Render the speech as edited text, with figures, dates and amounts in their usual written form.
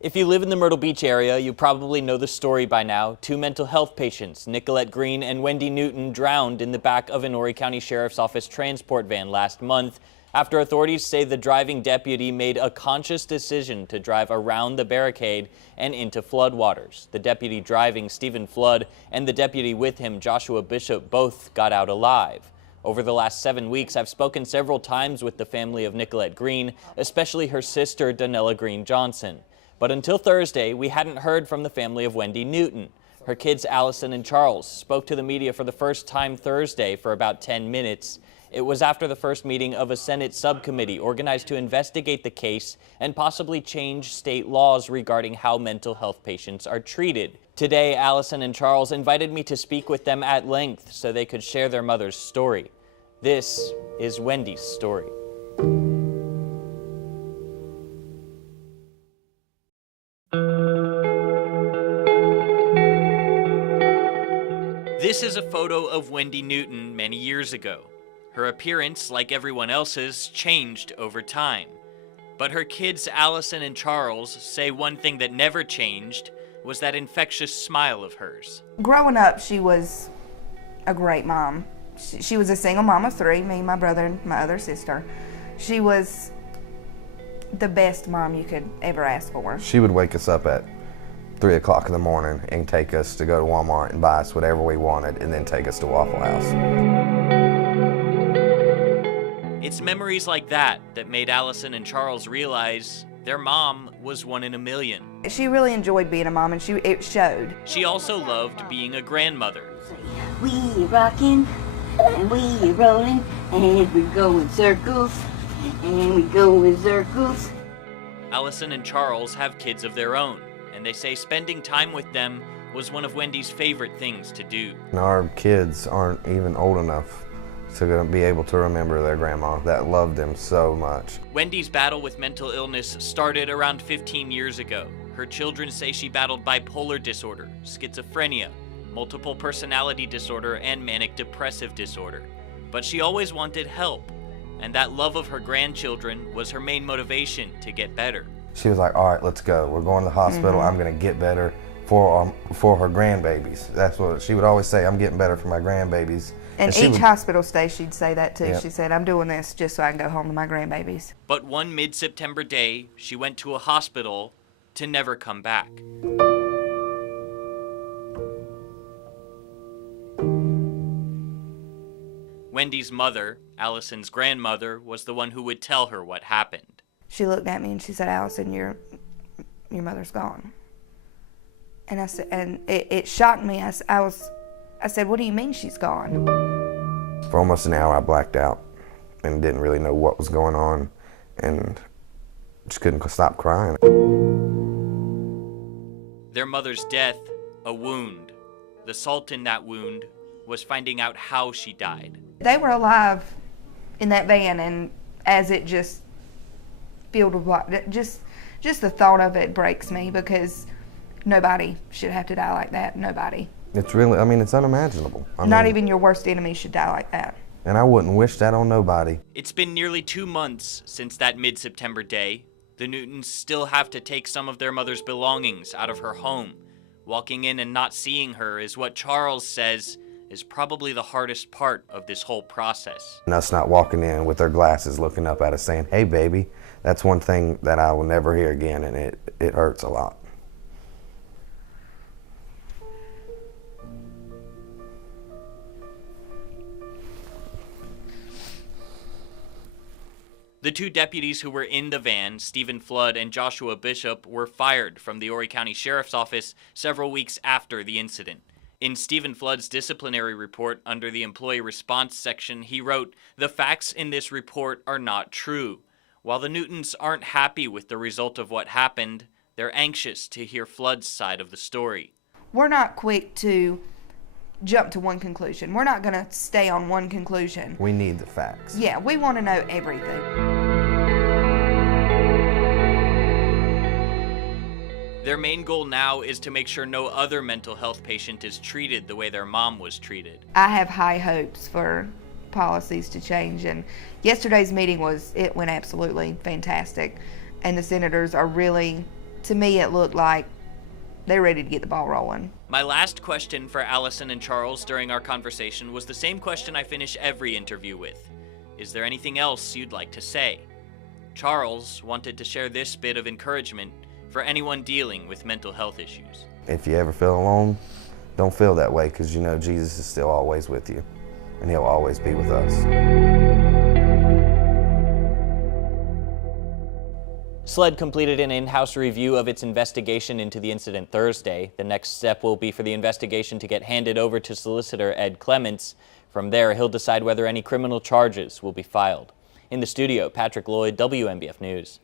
If you live in the Myrtle Beach area, you probably know the story by now. Two mental health patients, Nicolette Green and Wendy Newton, drowned in the back of an Horry County Sheriff's Office transport van last month after authorities say the driving deputy made a conscious decision to drive around the barricade and into floodwaters. The deputy driving, Stephen Flood, and the deputy with him, Joshua Bishop, both got out alive. Over the last 7 weeks, I've spoken several times with the family of Nicolette Green, especially her sister, Donella Green Johnson. But until Thursday, we hadn't heard from the family of Wendy Newton. Her kids, Allison and Charles, spoke to the media for the first time Thursday for about 10 minutes. It was after the first meeting of a Senate subcommittee organized to investigate the case and possibly change state laws regarding how mental health patients are treated. Today, Allison and Charles invited me to speak with them at length so they could share their mother's story. This is Wendy's story. This is a photo of Wendy Newton many years ago. Her appearance, like everyone else's, changed over time. But her kids, Allison and Charles, say one thing that never changed was that infectious smile of hers. Growing up, she was a great mom. She was a single mom of three, me, my brother, and my other sister. She was the best mom you could ever ask for. She would wake us up at 3 o'clock in the morning and take us to go to Walmart and buy us whatever we wanted and then take us to Waffle House. It's memories like that that made Allison and Charles realize their mom was one in a million. She really enjoyed being a mom, and it showed. She also loved being a grandmother. We rockin' and we rollin' and we go in circles and we go in circles. Allison and Charles have kids of their own, and they say spending time with them was one of Wendy's favorite things to do. Our kids aren't even old enough to be able to remember their grandma that loved them so much. Wendy's battle with mental illness started around 15 years ago. Her children say she battled bipolar disorder, schizophrenia, multiple personality disorder, and manic depressive disorder. But she always wanted help, and that love of her grandchildren was her main motivation to get better. She was like, all right, let's go. We're going to the hospital. I'm going to get better for her grandbabies. That's what she would always say, I'm getting better for my grandbabies. And each hospital stay, she'd say that too. Yep. She said, I'm doing this just so I can go home to my grandbabies. But one mid-September day, she went to a hospital to never come back. Wendy's mother, Allison's grandmother, was the one who would tell her what happened. She looked at me and she said, Allison, your mother's gone. And I said, and it shocked me. I said, what do you mean she's gone? For almost an hour I blacked out and didn't really know what was going on and just couldn't stop crying. Their mother's death, a wound. The salt in that wound was finding out how she died. They were alive in that van, and as it just filled with water, just the thought of it breaks me, because nobody should have to die like that. Nobody. It's really, I mean, it's unimaginable. Not even your worst enemy should die like that. And I wouldn't wish that on nobody. It's been nearly 2 months since that mid-September day. The Newtons still have to take some of their mother's belongings out of her home. Walking in and not seeing her is what Charles says is probably the hardest part of this whole process. And us not walking in with their glasses looking up at us saying, hey baby, that's one thing that I will never hear again, and it hurts a lot. The two deputies who were in the van, Stephen Flood and Joshua Bishop, were fired from the Horry County Sheriff's Office several weeks after the incident. In Stephen Flood's disciplinary report under the employee response section, he wrote, "The facts in this report are not true. While the Newtons aren't happy with the result of what happened, they're anxious to hear Flood's side of the story." We're not quick to jump to one conclusion. We're not going to stay on one conclusion. We need the facts. Yeah, we want to know everything. Their main goal now is to make sure no other mental health patient is treated the way their mom was treated. I have high hopes for policies to change, and yesterday's meeting went absolutely fantastic, and the senators are really to me it looked like they're ready to get the ball rolling. My last question for Allison and Charles during our conversation was the same question I finish every interview with. Is there anything else you'd like to say? Charles wanted to share this bit of encouragement for anyone dealing with mental health issues. If you ever feel alone, don't feel that way, because you know Jesus is still always with you, and he'll always be with us. SLED completed an in-house review of its investigation into the incident Thursday. The next step will be for the investigation to get handed over to solicitor Ed Clements. From there, he'll decide whether any criminal charges will be filed. In the studio, Patrick Lloyd, WMBF News.